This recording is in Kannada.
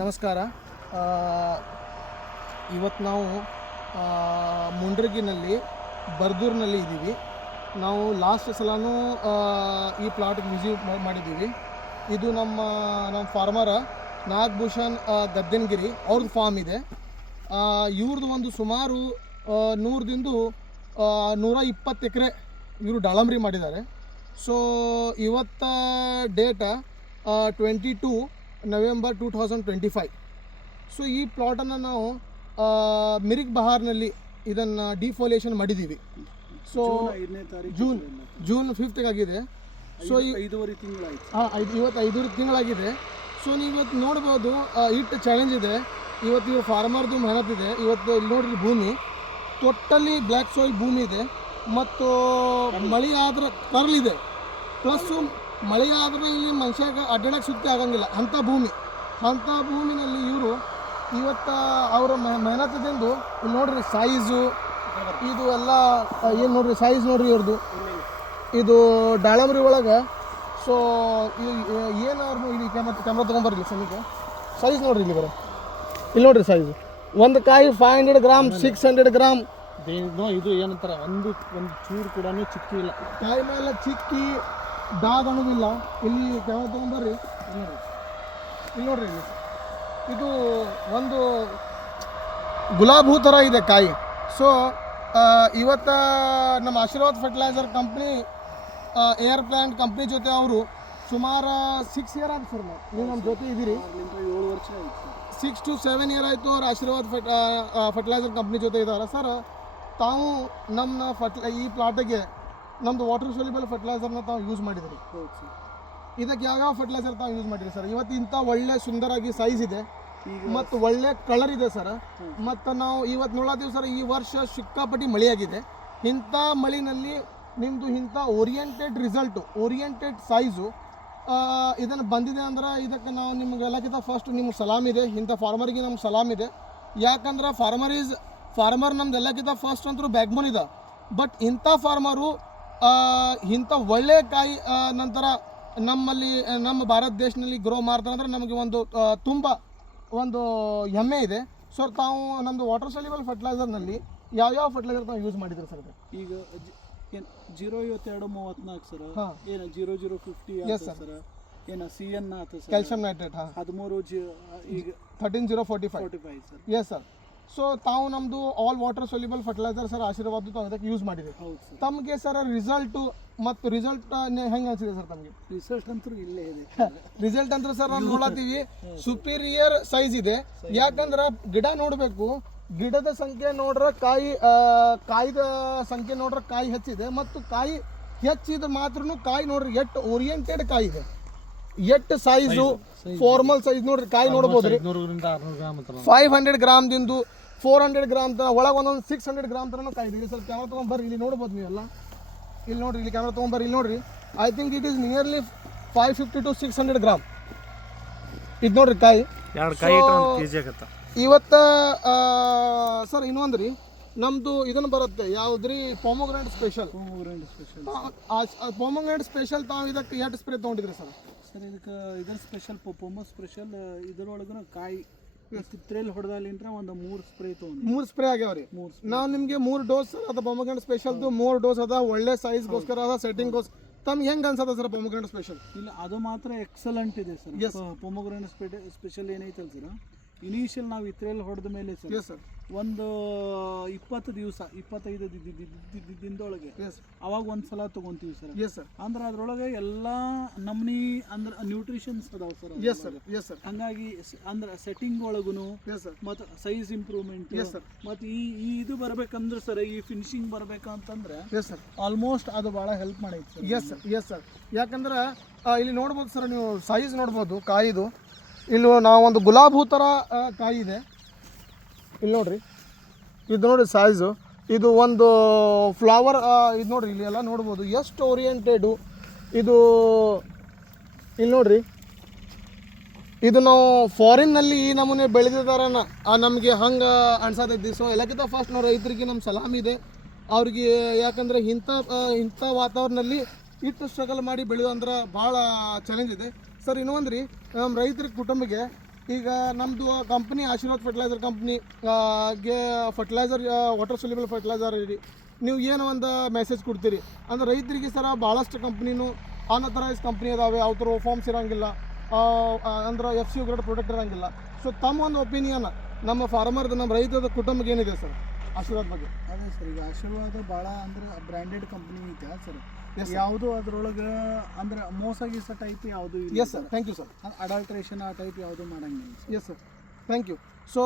ನಮಸ್ಕಾರ. ಇವತ್ತು ನಾವು ಮುಂಡ್ರಗಿನಲ್ಲಿ ಬರ್ದೂರಿನಲ್ಲಿ ಇದ್ದೀವಿ. ನಾವು ಲಾಸ್ಟ್ ಸಲನೂ ಈ ಪ್ಲಾಟ್ಗೆ ವಿಸಿಟ್ ಮಾಡಿದ್ದೀವಿ. ಇದು ನಮ್ಮ ಫಾರ್ಮರ ನಾಗಭೂಷಣ್ ಗದ್ದೆನಗಿರಿ ಅವ್ರದ್ದು ಫಾರ್ಮ್ ಇದೆ. ಇವ್ರದ್ದು ಒಂದು ಸುಮಾರು 100 ಎಕರೆ ಇವರು ದಾಳಂಬ್ರಿ ಮಾಡಿದ್ದಾರೆ. ಸೊ ಇವತ್ತ ಡೇಟ 22 ನವೆಂಬರ್ 2025. ಸೊ ಈ ಪ್ಲಾಟನ್ನು ನಾವು ಮಿರಿಕ್ ಬಹಾರ್ನಲ್ಲಿ ಇದನ್ನು ಡಿಫೋಲಿಯೇಷನ್ ಮಾಡಿದ್ದೀವಿ. ಸೊ ಜೂನ್ 5th ಆಗಿದೆ. ಸೊ ಇವತ್ತು 5 ತಿಂಗಳಾಗಿದೆ. ಸೊ ನೀವು ಇವತ್ತು ನೋಡ್ಬೋದು ಇಟ್ಟು ಚಾಲೆಂಜ್ ಇದೆ. ಇವತ್ತು ಇವ್ರ ಫಾರ್ಮರ್ದು ಮೆಹನತ್ ಇದೆ. ಇವತ್ತು ಇಲ್ಲಿ ನೋಡ್ರಿ ಭೂಮಿ ಟೋಟಲಿ ಬ್ಲ್ಯಾಕ್ ಸಾಯಿಲ್ ಭೂಮಿ ಇದೆ. ಮತ್ತು ಮಳೆ ಆದ್ರೆ ಕರ್ಲಿದೆ, ಪ್ಲಸ್ಸು ಮಳೆ ಆದ್ರೆ ಇಲ್ಲಿ ಮನುಷ್ಯಾಗ ಅಡ್ಡಾಡಕ್ಕೆ ಸುತ್ತಿ ಆಗಂಗಿಲ್ಲ ಅಂಥ ಭೂಮಿನಲ್ಲಿ ಇವರು ಇವತ್ತು ಅವರ ಮೆಹನತದಿಂದ ಇಲ್ಲಿ ನೋಡ್ರಿ ಸೈಜು ಇದು ಎಲ್ಲ ಏನು ನೋಡ್ರಿ ಸೈಜ್ ನೋಡ್ರಿ ಇವ್ರದ್ದು ಇದು ದಾಳಂಬ್ರಿ ಒಳಗೆ. ಸೊ ಏನು ಅವ್ರದ್ದು ಇಲ್ಲಿ ಕ್ಯಾಮ್ರಾ ತೊಗೊಂಬರ್ಲಿ ಸನಿಗೆ ಸೈಜ್ ನೋಡ್ರಿ ಇಲ್ಲಿ ಇಲ್ಲಿ ನೋಡ್ರಿ ಸೈಜು. ಒಂದು ಕಾಯಿ 500 ಗ್ರಾಮ್ 600 ಗ್ರಾಮ್ ಇದು ಏನಂತಾರೆ ಒಂದು ಚೂರು ಕೂಡ ಚಿಕ್ಕಿ ಇಲ್ಲ, ಕಾಯಿ ಮೇಲೆ ಚಿಕ್ಕಿ ಡಾಗ್ ಅನ್ನೋದಿಲ್ಲ. ಇಲ್ಲಿ ಕ್ಯಾಮ್ರಾ ತೊಗೊಂಬರ್ರಿ ಇಲ್ಲಿ ನೋಡ್ರಿ ಇದು ಒಂದು ಗುಲಾಬ್ ಹೂ ಥರ ಇದೆ ಕಾಯಿ. ಸೊ ಇವತ್ತು ನಮ್ಮ Aashirvad fertiliser company air plant company ಜೊತೆ ಅವರು ಸುಮಾರು 6 ಇಯರ್ ಆಯ್ತು ಸರ್. ನೀವು ನಮ್ಮ ಜೊತೆ ಇದ್ದೀರಿ. 7 ವರ್ಷ ಆಯ್ತು. 6 to 7 ಇಯರ್ ಆಯಿತು ಅವ್ರು ಆಶೀರ್ವಾದ್ ಫರ್ಟಿಲೈಸರ್ ಕಂಪ್ನಿ ಜೊತೆ ಇದ್ದಾರೆ ಸರ್. ತಾವು ನಮ್ಮ ಈ ಪ್ಲಾಟಿಗೆ ನಮ್ಮದು ವಾಟರ್ ಸೊಲ್ಯೂಬಲ್ ಫರ್ಟಿಲೈಸರ್ನ ತಾವು ಯೂಸ್ ಮಾಡಿದ್ರಿ. ಇದಕ್ಕೆ ಯಾವ್ಯಾವ ಫರ್ಟಿಲೈಸರ್ ತಾವು ಯೂಸ್ ಮಾಡಿರಿ ಸರ್? ಇವತ್ತು ಇಂಥ ಒಳ್ಳೆ ಸುಂದರಾಗಿ ಸೈಜ್ ಇದೆ ಮತ್ತು ಒಳ್ಳೆ ಕಲರ್ ಇದೆ ಸರ್. ಮತ್ತು ನಾವು ಇವತ್ತು ನೋಡತ್ತೀವಿ ಸರ್, ಈ ವರ್ಷ ಸಿಕ್ಕಾಪಟ್ಟಿ ಮಳೆಯಾಗಿದೆ. ಇಂಥ ಮಳೆಯಲ್ಲಿ ನಿಮ್ಮದು ಇಂಥ ಓರಿಯೆಂಟೆಡ್ ಸೈಜು ಇದನ್ನು ಬಂದಿದೆ ಅಂದ್ರೆ ಇದಕ್ಕೆ ನಾವು ನಿಮ್ಗೆ ಎಲ್ಲಕ್ಕಿಂತ ಫಸ್ಟ್ ನಿಮ್ಗೆ ಸಲಾಮ್ ಇದೆ. ಇಂಥ ಫಾರ್ಮರಿಗೆ ನಮ್ಗೆ ಸಲಾಮ್ ಇದೆ. ಯಾಕಂದ್ರೆ ಫಾರ್ಮರ್ ನಮ್ದು ಎಲ್ಲಕ್ಕಿಂತ ಫಸ್ಟ್ ಅಂತೂ ಬ್ಯಾಕ್ಬೋನ್ ಇದೆ. ಬಟ್ ಇಂಥ ಫಾರ್ಮರು ಇಂಥ ಒಳ್ಳೆ ಕಾಯಿ ನಂತರ ನಮ್ಮಲ್ಲಿ ನಮ್ಮ ಭಾರತ ದೇಶದಲ್ಲಿ ಗ್ರೋ ಮಾಡ್ತಾರೆ ಅಂದ್ರೆ ನಮಗೆ ತುಂಬ ಒಂದು ಹೆಮ್ಮೆ ಇದೆ. ಸೊ ತಾವು ನಮ್ಮದು ವಾಟರ್ ಸೊಲ್ಯೂಬಲ್ ಫರ್ಟಿಲೈಸರ್ನಲ್ಲಿ ಯಾವ್ಯಾವ ಫರ್ಟಿಲೈಸರ್ ತಾವು ಯೂಸ್ ಮಾಡಿದ್ರಿ ಸರ್? ಈಗ 05234 ಸರ್, ಏನು 0050 ಸರ್, ಏನು CN ಆತ ಸರ್, ಕ್ಯಾಲ್ಸಿಯಂ ನೈಟ್ರೇಟ್ 13 ಈಗ 13045 ಸರ್. Yes sir. ಸೊ ತಾವು ನಮ್ಮದು all water soluble fertiliser sir Aashirvad ತಾವು ಅದಕ್ಕೆ ಯೂಸ್ ಮಾಡಿದೆ. ತಮಗೆ ಸರ್ ರಿಸಲ್ಟ್ ಹೆಂಗೆ ಅನಿಸಿದೆ ಸರ್ ತಮಗೆ? ರಿಸಲ್ಟ್ ಅಂತೂ ಇಲ್ಲೇ ಇದೆ. ರಿಸಲ್ಟ್ ಅಂದ್ರೆ ಸರ್ ನಾವು ನೋಡತ್ತೀವಿ ಸುಪೀರಿಯರ್ ಸೈಜ್ ಇದೆ. ಯಾಕಂದ್ರೆ ಗಿಡ ನೋಡಬೇಕು, ಗಿಡದ ಸಂಖ್ಯೆ ನೋಡ್ರೆ ಕಾಯಿದ ಸಂಖ್ಯೆ ನೋಡ್ರೆ ಕಾಯಿ ಹೆಚ್ಚಿದೆ. ಮತ್ತು ಕಾಯಿ ಹೆಚ್ಚಿದ್ರೆ ಮಾತ್ರ ಕಾಯಿ ನೋಡ್ರಿ ಎಷ್ಟು ಓರಿಯೆಂಟೆಡ್ ಕಾಯಿ ಇದೆ, ಎಷ್ಟು ಸೈಜು ಫಾರ್ಮಲ್ ಸೈಜ್ ನೋಡ್ರಿ. ಕಾಯಿ ನೋಡ್ಬೋದು 500 ಗ್ರಾಮ್ದಿಂದ 400 ಗ್ರಾಮ್ ತನಕ ಒಳಗೆ ಒಂದೊಂದು 600 ಗ್ರಾಮ್ ತನಕ ಕಾಯಿ ಇದೆ. ಸ್ವಲ್ಪ ಕ್ಯಾಮ್ರಾ ತೊಗೊಂಬರ್ರಿ, ಇಲ್ಲಿ ನೋಡ್ಬೋದು ನೀವೆಲ್ಲ. ಇಲ್ಲಿ ನೋಡ್ರಿ, ಇಲ್ಲಿ ಕ್ಯಾಮ್ರಾ ತೊಗೊಂಬರ್ರಿ, ಇಲ್ಲಿ ನೋಡ್ರಿ. I think it is nearly 550 to 600 gram ಇದು ನೋಡ್ರಿ ಕಾಯಿ. ಇವತ್ತು ಸರ್ ಇನ್ನೊಂದು ರೀ ನಮ್ಮದು ಇದನ್ನು ಬರುತ್ತೆ ಯಾವುದ್ರಿ ಪೊಮೊಗ್ರಾನೇಟ್ ಸ್ಪೆಷಲ್. ಪೊಮೊಗ್ರಾನೇಟ್ ಸ್ಪೆಷಲ್ ತಾವು ಇದಕ್ಕೆ ಎಷ್ಟು ಸ್ಪ್ರೇ ತೊಗೊಂಡಿದ್ರಿ ಸರ್? ಸರ್ ಇದಕ್ಕೆ ಇದರ ಸ್ಪೆಷಲ್ ಪೊಮೊ ಸ್ಪೆಷಲ್ ಇದರೊಳಗೆ ಕಾಯಿ ಚಿತ್ರೆಯಲ್ಲಿ ಹೊಡೆದಲ್ಲಿಂದ್ರೆ ಒಂದು 3 ಸ್ಪ್ರೇ ತೊಗೊಂಡು 3 ಸ್ಪ್ರೇ ಆಗ್ಯಾವ್ರಿ. ನಾವು ನಿಮಗೆ 3 ಡೋಸ್ ಅದು ಪೊಮೊಗ್ರಾನೇಟ್ ಸ್ಪೆಷಲ್ದು 3 ಡೋಸ್ ಅದ. ಒಳ್ಳೆ ಸೈಜ್ಗೋಸ್ಕರ ಅದ, ಸೆಟ್ಟಿಂಗ್ಗೋಸ್ಕರ. ತಮ್ಗೆ ಹೆಂಗೆ ಅನ್ಸದ ಸರ್ ಪೊಮೊಗ್ರಾನೇಟ್ ಸ್ಪೆಷಲ್? ಇಲ್ಲ, ಅದು ಮಾತ್ರ ಎಕ್ಸಲೆಂಟ್ ಇದೆ ಸರ್. ಪೊಮೊಗ್ರಾನೇಟ್ ಸ್ಪೆಷಲ್ ಏನೈತಲ್ಲ ಸರ್, ಇನಿಷಿಯಲ್ ನಾವು ಇತ್ರೆಯಲ್ಲಿ ಹೊಡೆದ ಮೇಲೆ ಸರ್ ಒಂದು 20 ದಿವಸ 25 ದಿನದೊಳಗೆ ಅವಾಗ ಒಂದ್ಸಲ ತೊಗೊಂತೀವಿ ಸರ್. ಅಂದ್ರೆ ಅದ್ರೊಳಗೆ ಎಲ್ಲ ನಮ್ನಿ ಅಂದ್ರೆ ನ್ಯೂಟ್ರಿಷನ್ಸ್ ಅದಾವ ಸರ್. ಹಂಗಾಗಿ ಅಂದ್ರೆ ಸೆಟ್ಟಿಂಗ್ ಒಳಗೂ ಮತ್ತು ಸೈಜ್ ಇಂಪ್ರೂವ್ಮೆಂಟ್ ಮತ್ತು ಈ ಇದು ಬರ್ಬೇಕಂದ್ರೆ ಸರ್, ಈ ಫಿನಿಶಿಂಗ್ ಬರ್ಬೇಕಂತಂದ್ರೆ ಆಲ್ಮೋಸ್ಟ್ ಅದು ಭಾಳ ಹೆಲ್ಪ್ ಮಾಡೈತೆ ಸರ್. Yes sir. ಯಾಕಂದ್ರೆ ಇಲ್ಲಿ ನೋಡ್ಬೋದು ಸರ್, ನೀವು ಸೈಜ್ ನೋಡ್ಬೋದು ಕಾಯಿದು. ಇಲ್ಲಿ ನಾವು ಒಂದು ಗುಲಾಬ್ ಹೂ ಥರ ಕಾಯಿ ಇದೆ. ಇಲ್ಲಿ ನೋಡ್ರಿ, ಇದು ನೋಡ್ರಿ ಸೈಜು. ಇದು ಒಂದು ಫ್ಲವರ್ ಇದು ನೋಡ್ರಿ, ಇಲ್ಲಿ ಎಲ್ಲ ನೋಡ್ಬೋದು ಎಷ್ಟು ಓರಿಯೆಂಟೆಡು ಇದು. ಇಲ್ಲಿ ನೋಡ್ರಿ, ಇದು ನಾವು ಫಾರಿನ್ನಲ್ಲಿ ಈ ನಮೂನೆ ಬೆಳೆದಿದ್ದಾರೆ ನಮಗೆ ಹಂಗೆ ಅನ್ಸತೈತಿ. ಸೊ ಎಲ್ಲಕ್ಕಿಂತ ಫಸ್ಟ್ ನಾವು ರೈತರಿಗೆ ನಮ್ಮ ಸಲಾಮ್ ಇದೆ ಅವ್ರಿಗೆ. ಯಾಕಂದರೆ ಇಂಥ ವಾತಾವರಣದಲ್ಲಿ ಇಷ್ಟು ಸ್ಟ್ರಗಲ್ ಮಾಡಿ ಬೆಳೆಯೋದು ಅಂದ್ರೆ ಭಾಳ ಚಾಲೆಂಜ್ ಇದೆ ಸರ್. ಇನ್ನೊಂದು ರೀ, ನಮ್ಮ ರೈತರ ಕುಟುಂಬಕ್ಕೆ ಈಗ ನಮ್ಮದು ಕಂಪ್ನಿ ಆಶೀರ್ವಾದ್ ಫರ್ಟಿಲೈಸರ್ ಕಂಪ್ನಿ ಗೆ ಫರ್ಟಿಲೈಸರ್ ವಾಟರ್ ಸೊಲ್ಯೂಬಲ್ ಫರ್ಟಿಲೈಸರ್ ರೀ ನೀವು ಏನು ಒಂದು ಮೆಸೇಜ್ ಕೊಡ್ತೀರಿ ಅಂದ್ರೆ ರೈತರಿಗೆ ಸರ ಭಾಳಷ್ಟು ಕಂಪ್ನಿನೂ ಅನ್ಅಥರೈಸ್ ಕಂಪ್ನಿ ಅದಾವೆ ಅವ್ರ ಫಾರ್ಮ್ಸ್ ಇರೋಂಗಿಲ್ಲ ಅಂದ್ರೆ ಎಫ್ ಸಿ ಗ್ರೇಡ್ ಪ್ರಾಡಕ್ಟ್ ಇರೋಂಗಿಲ್ಲ ಸೊ ತಮ್ಮ ಒಂದು ಒಪಿನಿಯನ್ ನಮ್ಮ ಫಾರ್ಮರ್ದು ನಮ್ಮ ರೈತದ ಕುಟುಂಬಕ್ಕೆ ಏನಿದೆ ಸರ್ ಆಶೀರ್ವಾದ್ ಬಗ್ಗೆ? ಅದೇ ಸರ್, ಈಗ ಆಶೀರ್ವಾದ ಭಾಳ ಅಂದ್ರೆ ಬ್ರ್ಯಾಂಡೆಡ್ ಕಂಪ್ನಿ ಐತೆ ಸರ್. ಯಾವುದು ಅದ್ರೊಳಗೆ ಅಂದ್ರೆ ಮೋಸ ಗೀಸ ಟೈಪ್ ಯಾವುದು ಇಲ್ಲ. Yes sir, thank you sir. Adulteration ಆ ಟೈಪ್ ಯಾವುದು ಮಾಡಂಗಿಲ್ಲ. Yes sir, thank you. So